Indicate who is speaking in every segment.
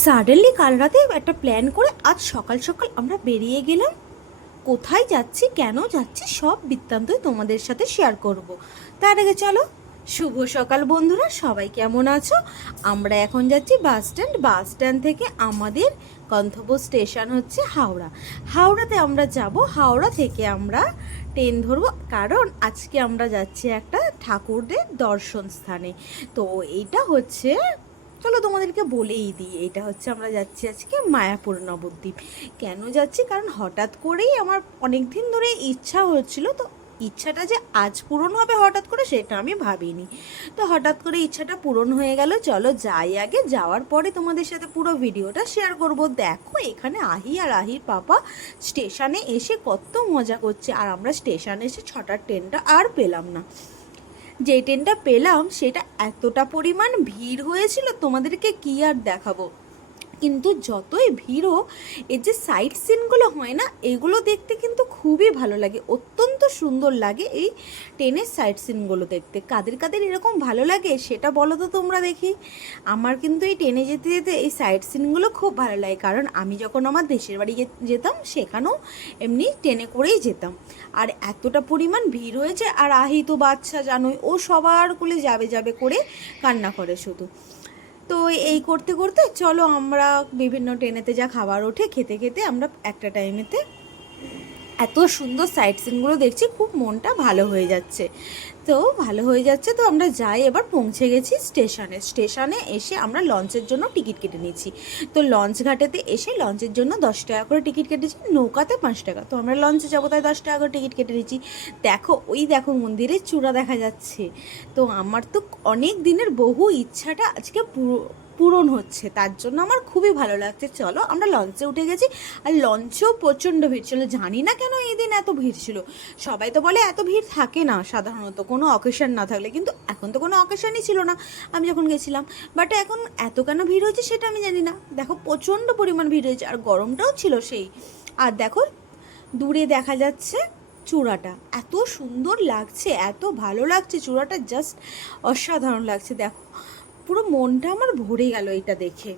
Speaker 1: Suddenly কাল রাতে একটা প্ল্যান করে আজ সকাল সকাল আমরা বেরিয়ে গেলাম। কোথায় যাচ্ছি, কেন যাচ্ছি, সব বৃত্তান্তই তোমাদের সাথে শেয়ার করব। তার আগে চলো। শুভ সকাল বন্ধুরা, সবাই কেমন আছো? আমরা এখন যাচ্ছি বাস স্ট্যান্ড বাস স্ট্যান্ড থেকে আমাদের গন্তব্য স্টেশন হচ্ছে হাওড়া। হাওড়াতে আমরা যাব, হাওড়া থেকে আমরা ট্রেন ধরবো। কারণ আজকে আমরা যাচ্ছি একটা ঠাকুরদের দর্শন স্থানে। তো এইটা হচ্ছে চলো তোমাদেরকে বলেই দিই, এটা হচ্ছে আমরা যাচ্ছি আজকে মায়াপুর নবদ্বীপ। কেন যাচ্ছি? কারণ হঠাৎ করেই আমার অনেক দিন ধরে ইচ্ছা হচ্ছিল, তো ইচ্ছাটা যে আজ পূরণ হবে হঠাৎ করে সেটা আমি ভাবিনি। তো হঠাৎ করে ইচ্ছাটা পূরণ হয়ে গেল, চলো যাই আগে। যাওয়ার পরে তোমাদের সাথে পুরো ভিডিওটা শেয়ার করব। দেখো, এখানে আহি আর আহির পাপা স্টেশনে এসে কত মজা করছে। আর আমরা স্টেশনে এসে ছটার ট্রেনটা আর পেলাম না। যে ট্রেনটা পেলাম সেটা এতটা পরিমাণ ভিড় হয়েছিল তোমাদেরকে কি আর দেখাবো? কিন্তু যতই ভিড় হোক এর যে সাইট সিনগুলো হয় না, এগুলো দেখতে কিন্তু খুবই ভালো লাগে। অত্যন্ত সুন্দর লাগে এই ট্রেনের সাইট সিনগুলো দেখতে। কাদের কাদের এরকম ভালো লাগে, সেটা বলো তো তোমরা দেখি। আমার কিন্তু এই ট্রেনে যেতে যেতে এই সাইট সিনগুলো খুব ভালো লাগে, কারণ আমি যখন আমার দেশের বাড়ি যেতাম, সেখানেও এমনি ট্রেনে করেই যেতাম। আর এতটা পরিমাণ ভিড় হয়েছে, আর আহি তো বাচ্চা জানোই, ও সবার কুলে যাবে যাবে করে কান্না করে শুধু। তো এই করতে করতে চলো আমরা বিভিন্ন ট্রেনেতে যা খাবার ওঠে খেতে খেতে আমরা একটা টাইমেতে এত সুন্দর সাইট সিনগুলো দেখছি, খুব মনটা ভালো হয়ে যাচ্ছে। তো ভালো হয়ে যাচ্ছে, তো আমরা যাই এবার পৌঁছে গেছি স্টেশনে স্টেশনে এসে আমরা লঞ্চের জন্য টিকিট কেটে নিয়েছি। তো লঞ্চ ঘাটেতে এসে লঞ্চের জন্য দশ টাকা করে টিকিট কেটেছি, নৌকাতে পাঁচ টাকা। তো আমরা লঞ্চে যাব, তাই দশ টাকা করে টিকিট কেটে নিয়েছি। দেখো, ওই দেখো মন্দিরের চূড়া দেখা যাচ্ছে। তো আমার তো অনেক দিনের বহু ইচ্ছাটা আজকে পুরো পূরণ হচ্ছে, তার জন্য আমার খুবই ভালো লাগছে। চলো, আমরা লঞ্চে উঠে গেছি। আর লঞ্চেও প্রচণ্ড ভিড় ছিল। জানি না কেন এই দিন এত ভিড় ছিল। সবাই তো বলে এত ভিড় থাকে না সাধারণত, কোনো অকেশন না থাকলে। কিন্তু এখন তো কোনো অকেশনই ছিল না, আমি যখন গেছিলাম। বাট এখন এত কেন ভিড় হয়েছে সেটা আমি জানি না। দেখো, প্রচণ্ড পরিমাণ ভিড় হয়েছে, আর গরমটাও ছিল সেই। আর দেখো, দূরে দেখা যাচ্ছে চূড়াটা। এত সুন্দর লাগছে, এত ভালো লাগছে চূড়াটা জাস্ট অসাধারণ লাগছে, দেখো। পুরো মনটা আমার ভরে গেল এটা দেখে।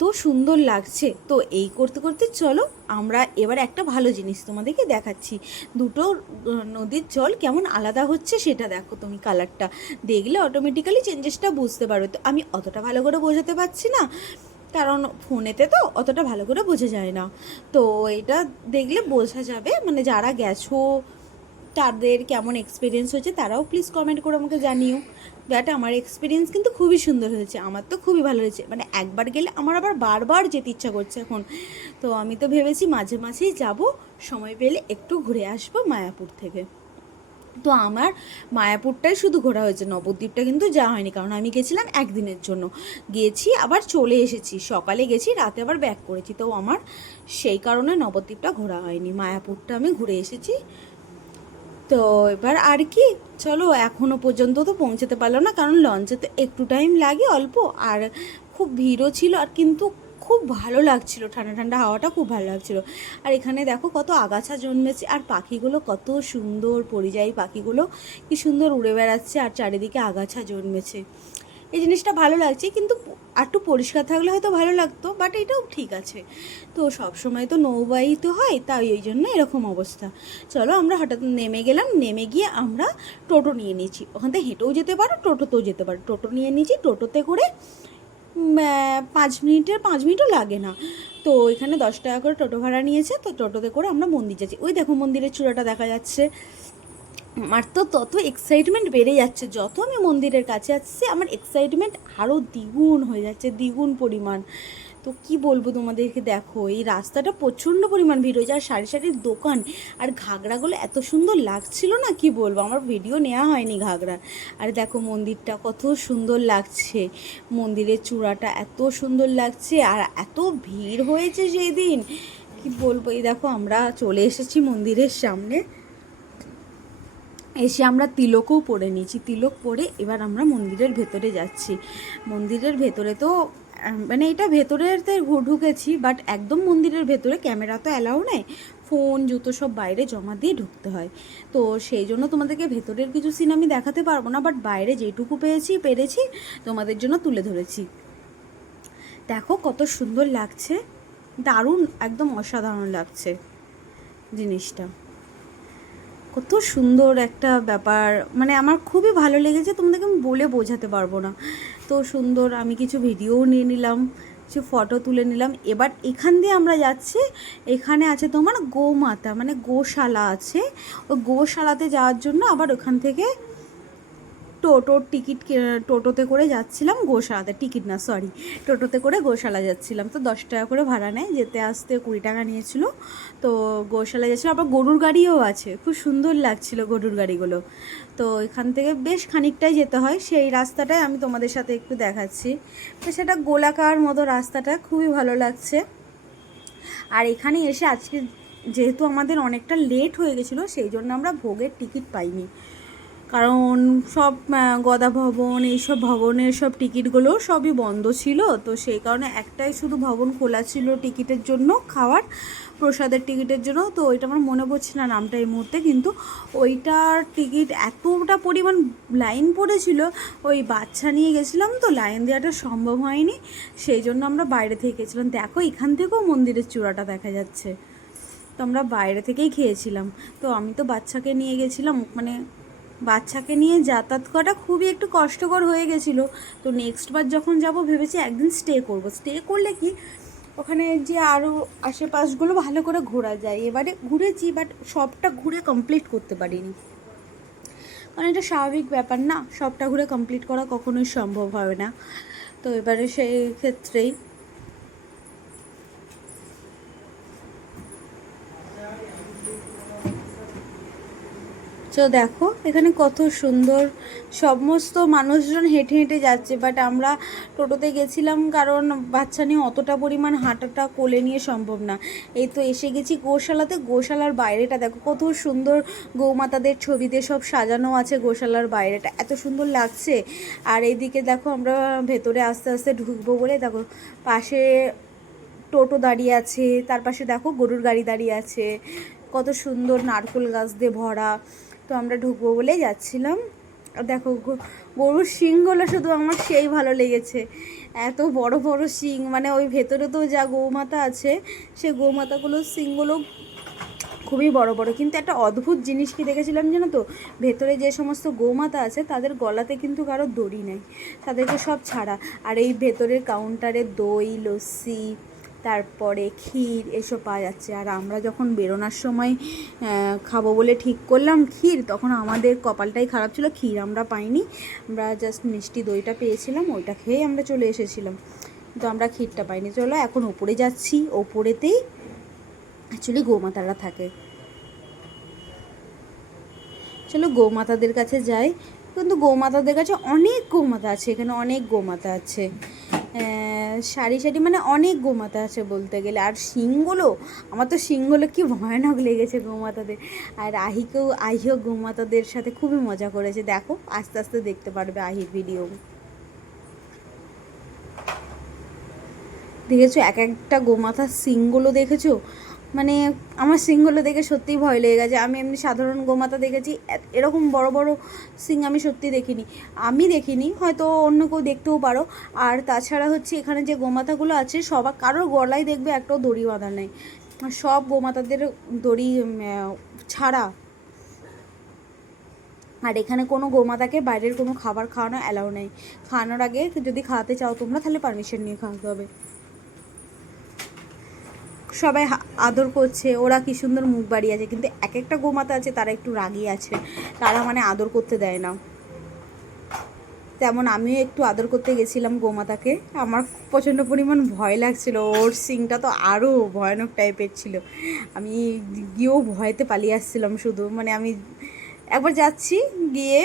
Speaker 1: তো সুন্দর লাগছে। তো এই করতে করতে চলো, আমরা এবার একটা ভালো জিনিস তোমাদেরকে দেখাচ্ছি। দুটো নদীর জল কেমন আলাদা হচ্ছে সেটা দেখো তুমি কালারটা দেখলে অটোমেটিক্যালি চেঞ্জেসটা বুঝতে পারো। তো আমি অতটা ভালো করে বোঝাতে পারছি না, কারণ ফোনেতে তো অতটা ভালো করে বোঝা যায় না। তো এটা দেখলে বোঝা যাবে মানে যারা গেছো তাদের কেমন এক্সপিরিয়েন্স হয়েছে তারাও প্লিজ কমেন্ট করে আমাকে জানিও। বাট আমার এক্সপিরিয়েন্স কিন্তু খুবই সুন্দর হয়েছে, আমার তো খুবই ভালো হয়েছে মানে একবার গেলে আমার আবার বারবার যেতে ইচ্ছা করছে এখন। তো আমি তো ভেবেছি মাঝে মাঝেই যাব, সময় পেলে একটু ঘুরে আসব মায়াপুর থেকে। তো আমার মায়াপুরটাই শুধু ঘোরা হয়েছে, নবদ্বীপটা কিন্তু যাওয়া হয়নি, কারণ আমি গেছিলাম একদিনের জন্য। গেছি, আবার চলে এসেছি, সকালে গেছি, রাতে আবার ব্যাক করেছি। তো আমার সেই কারণে নবদ্বীপটা ঘোরা হয়নি, মায়াপুরটা আমি ঘুরে এসেছি। তো এবার আর কি, চলো এখনও পর্যন্ত তো পৌঁছাতে পারল না, কারণ লঞ্চে তো একটু টাইম লাগে অল্প, আর খুব ভিড়ও ছিল, আর কিন্তু খুব ভালো লাগছিল, ঠান্ডা ঠান্ডা হাওয়াটা খুব ভালো লাগছিল। আর এখানে দেখো কত আগাছা জন্মেছে, আর পাখিগুলো কত সুন্দর পরিযায়ী পাখিগুলো, কি সুন্দর উড়ে বেড়াচ্ছে, আর চারিদিকে আগাছা জন্মেছে। এই জিনিসটা ভালো লাগছে, কিন্তু একটু পরিষ্কার থাকলে হয়তো ভালো লাগতো বাট এটাও ঠিক আছে। তো সব সময় তো নৌবাহিত হয়, তাই ওই জন্য এরকম অবস্থা। চলো আমরা হঠাৎ নেমে গেলাম, নেমে গিয়ে আমরা টোটো নিয়ে নিয়েছি ওখান থেকে হেঁটেও যেতে পারো, টোটোতেও যেতে পারো। টোটো নিয়ে নিয়েছি টোটোতে করে পাঁচ মিনিটের, পাঁচ মিনিটও লাগে না। তো এখানে দশ টাকা করে টোটো ভাড়া নিয়েছে, তো টোটোতে করে আমরা মন্দির যাচ্ছি। ওই দেখো মন্দিরের চূড়াটা দেখা যাচ্ছে। আমার তো তত এক্সাইটমেন্ট বেড়ে যাচ্ছে। যত আমি মন্দিরের কাছে আসছি, আমার এক্সাইটমেন্ট আরও দ্বিগুণ হয়ে যাচ্ছে, দ্বিগুণ পরিমাণ। তো কি বলব তোমাদেরকে? দেখো, এই রাস্তাটা প্রচণ্ড পরিমাণ ভিড় হয়েছে, আর সারি সারির দোকান আর ঘাগরাগুলো এত সুন্দর লাগছিল না? কি বলব? আমার ভিডিও নেওয়া হয়নি ঘাগরা। আর দেখো মন্দিরটা কত সুন্দর লাগছে। মন্দিরের চূড়াটা এত সুন্দর লাগছে, আর এত ভিড় হয়েছে সেই দিন কি বলব? এই দেখো, আমরা চলে এসেছি মন্দিরের সামনে। এসে আমরা তিলকও পরে নিয়েছি। তিলক পরে এবার আমরা মন্দিরের ভেতরে যাচ্ছি। মন্দিরের ভেতরে তো মানে এটা ভেতরেতে ঢুকেছি বাট একদম মন্দিরের ভেতরে ক্যামেরা তো অ্যালাউ নেই। ফোন, জুতো সব বাইরে জমা দিয়ে ঢুকতে হয়। তো সেই জন্য তোমাদেরকে ভেতরের কিছু সিন আমি দেখাতে পারব না বাট বাইরে যেটুকু পেয়েছি, পেরেছি, তোমাদের জন্য তুলে ধরেছি। দেখো কত সুন্দর লাগছে। দারুণ, একদম অসাধারণ লাগছে জিনিসটা। কত সুন্দর একটা ব্যাপার। মানে আমার খুবই ভালো লেগেছে, তোমাদেরকে আমি বলে বোঝাতে পারব না। তো সুন্দর, আমি কিছু ভিডিও নিয়ে নিলাম, কিছু ফটো তুলে নিলাম। এবার এখান দিয়ে আমরা যাচ্ছি, এখানে আছে তোমার গোমাতা মানে গোশালা আছে। ওই গোশালাতে যাওয়ার জন্য আবার ওখান থেকে টোটোর টিকিট টোটোতে করে যাচ্ছিলাম গোশালাতে। টিকিট না সরি টোটোতে করে গোশালা যাচ্ছিলাম। তো দশ টাকা করে ভাড়া নেয়, যেতে আসতে কুড়ি টাকা নিয়েছিল। তো গোশালা যাচ্ছিলাম, আবার গরুর গাড়িও আছে, খুব সুন্দর লাগছিল গরুর গাড়িগুলো। তো এখান থেকে বেশ খানিকটাই যেতে হয়। সেই রাস্তাটাই আমি তোমাদের সাথে একটু দেখাচ্ছি। তো সেটা গোলাকার মতো রাস্তাটা, খুবই ভালো লাগছে। আর এখানে এসে আজকে যেহেতু আমাদের অনেকটা লেট হয়ে গেছিল, সেই জন্য আমরা ভোগের টিকিট পাইনি। কারণ সব গদা ভবন, এইসব ভবনের সব টিকিটগুলো সবই বন্ধ ছিল। তো সেই কারণে একটাই শুধু ভবন খোলা ছিল টিকিটের জন্য, খাওয়ার, প্রসাদের টিকিটের জন্য। তো ওইটা আমার মনে পড়ছে না নামটা এই মুহূর্তে, কিন্তু ওইটার টিকিট এতটা পরিমাণ লাইন পড়েছিল, ওই বাচ্চা নিয়ে গেছিলাম তো, লাইন দেওয়াটা সম্ভব হয়নি। সেই জন্য আমরা বাইরে থেকে গেছিলাম। দেখো, এখান থেকেও মন্দিরের চূড়াটা দেখা যাচ্ছে। তো আমরা বাইরে থেকেই খেয়েছিলাম। তো আমি তো বাচ্চাকে নিয়ে গেছিলাম মানে বাচ্চাকে নিয়ে যাতায়াত করাটা খুবই একটু কষ্টকর হয়ে গেছিল। তো নেক্সট বার যখন যাব ভেবেছি একদিন স্টে করব। স্টে করলে কি? ওখানে যে আরও আশেপাশগুলো ভালো করে ঘোরা যায়। এবারে ঘুরেছি বাট সবটা ঘুরে কমপ্লিট করতে পারিনি। কারণ এটা স্বাভাবিক ব্যাপার না, সবটা ঘুরে কমপ্লিট করা কখনোই সম্ভব হবে না। তো এবারে সেই ক্ষেত্রেই তো দেখো, এখানে কত সুন্দর। সমস্ত মানুষজন হেঁটে হেঁটে যাচ্ছে বাট আমরা টোটোতে গেছিলাম কারণ বাচ্চা নিয়ে অতটা পরিমাণ হাঁটাটা কোলে নিয়ে সম্ভব না। এই তো এসে গেছি গোশালাতে। গোশালার বাইরেটা দেখো, কত সুন্দর গৌমাতাদের ছবিতে সব সাজানো আছে গোশালার বাইরেটা। এত সুন্দর লাগছে। আর এইদিকে দেখো আমরা ভেতরে আস্তে আস্তে ঢুকবো বলে দেখো, পাশে টোটো দাঁড়িয়ে আছে, তার পাশে দেখো গরুর গাড়ি দাঁড়িয়ে আছে। কত সুন্দর নারকোল গাছ দিয়ে ভরা। তো আমরা ঢুকবো বলে যাচ্ছিলাম। দেখো গরুর শিংগুলো শুধু আমার সেই ভালো লেগেছে। এত বড় বড় শিং মানে ওই ভেতরে তো যা গৌমাতা আছে, সে গৌমাতাগুলোর শিংগুলো খুবই বড় বড়। কিন্তু একটা অদ্ভুত জিনিস কি দেখেছিলাম জানো তো? ভেতরে যে সমস্ত গৌমাতা আছে, তাদের গলাতে কিন্তু কারও দড়ি নেই। তাদেরকে সব ছাড়া। আর এই ভেতরের কাউন্টারে দই, লস্যি তারপরে ক্ষীর এসব পাওয়া যাচ্ছে। আর আমরা যখন বেরোনোর সময় খাব বলে ঠিক করলাম ক্ষীর, তখন আমাদের কপালটাই খারাপ ছিল, ক্ষীর আমরা পাইনি। আমরা জাস্ট মিষ্টি দইটা পেয়েছিলাম, ওইটা খেয়েই আমরা চলে এসেছিলাম। তো আমরা ক্ষীরটা পাইনি। চলো এখন ওপরে যাচ্ছি। ওপরেতেই অ্যাকচুয়ালি গোমাতারা থাকে। চলো গোমাতাদের কাছে যাই। কিন্তু গোমাতাদের কাছে অনেক গোমাতা আছে, এখানে অনেক গোমাতা আছে। সারি সারি মানে অনেক গোমাতা আছে বলতে গেলে। আর শিংগুলো আমার তো শিংগুলো কি ভয়ানক লেগেছে গোমাতাদের। আর আহিকেও আহিও গোমাতাদের সাথে খুবই মজা করেছে। দেখো, আস্তে আস্তে দেখতে পারবে আহির ভিডিও দেখেছ, এক একটা গোমাতার সিংগুলো দেখেছ? মানে আমার সিংগুলো দেখে সত্যিই ভয় লেগে গেছে। আমি এমনি সাধারণ গোমাতা দেখেছি এরকম বড় বড় সিং আমি সত্যি দেখিনি। আমি দেখিনি, হয়তো অন্য কেউ দেখতেও পারো। আর তাছাড়া হচ্ছে এখানে যে গোমাতাগুলো আছে, সবার, কারোর গলায় দেখবে একটাও দড়ি বাঁধা নেই। সব গোমাতাদের দড়ি ছাড়া। আর এখানে কোনো গোমাতাকে বাইরের কোনো খাবার খাওয়ানো অ্যালাউ নেই। খাওয়ানোর আগে যদি খাওয়াতে চাও তোমরা, তাহলে পারমিশন নিয়ে খাওয়াতে হবে। সবাই আদর করছে, ওরা কি সুন্দর মুখ বাড়িয়ে আছে, কিন্তু এক একটা গোমাতা আছে, তারা একটু রাগি আছে, তারা মানে আদর করতে দেয় না। তেমন আমিও একটু আদর করতে গেছিলাম গোমাতাকে, আমার প্রচণ্ড পরিমাণ ভয় লাগছিল, ওর সিংটা তো আরও ভয়ানক টাইপের ছিল। আমি গিয়েও ভয়তে পালিয়ে আসছিলাম শুধু মানে আমি একবার যাচ্ছি, গিয়ে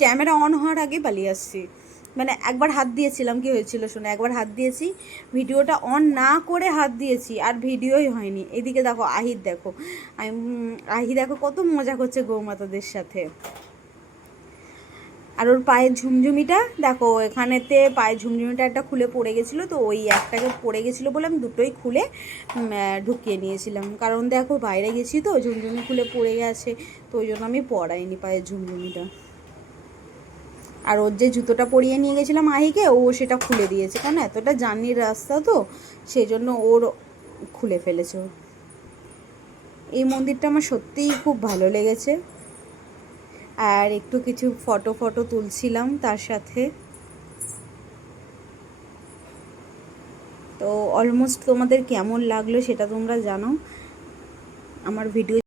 Speaker 1: ক্যামেরা অন হওয়ার আগে পালিয়ে আসছি। মানে একবার হাত দিয়েছিলাম, কি হয়েছিল শুনে? একবার হাত দিয়েছি, ভিডিওটা অন না করে হাত দিয়েছি, আর ভিডিওই হয়নি। এদিকে দেখো, আহির দেখো। আহি দেখো কত মজা করছে গৌমাতাদের সাথে। আর ওর পায়ের ঝুমঝুমিটা, দেখো, এখানেতে পায়ের ঝুমঝুমিটা একটা খুলে পড়ে গেছিল, তো ওই একটাকে পড়ে গেছিল বলে আমি দুটোই খুলে ঢুকিয়ে নিয়েছিলাম। কারণ দেখো, বাইরে গেছি তো, ঝুমঝুমি খুলে পড়ে গেছে, তো ওই জন্য আমি পড়াইনি পায়ের ঝুমঝুমিটা। আর ওর যে জুতোটা পরিয়ে নিয়ে গেছিলাম আহিকে, ও সেটা খুলে দিয়েছে। কারণ এতটা জার্নির রাস্তা তো সেই জন্য ওর খুলে ফেলেছে। এই মন্দিরটা আমার সত্যিই খুব ভালো লেগেছে। আর একটু কিছু ফটো ফটো তুলছিলাম তার সাথে। তো অলমোস্ট তোমাদের কেমন লাগল সেটা তোমরা জানো। আমার ভিডিও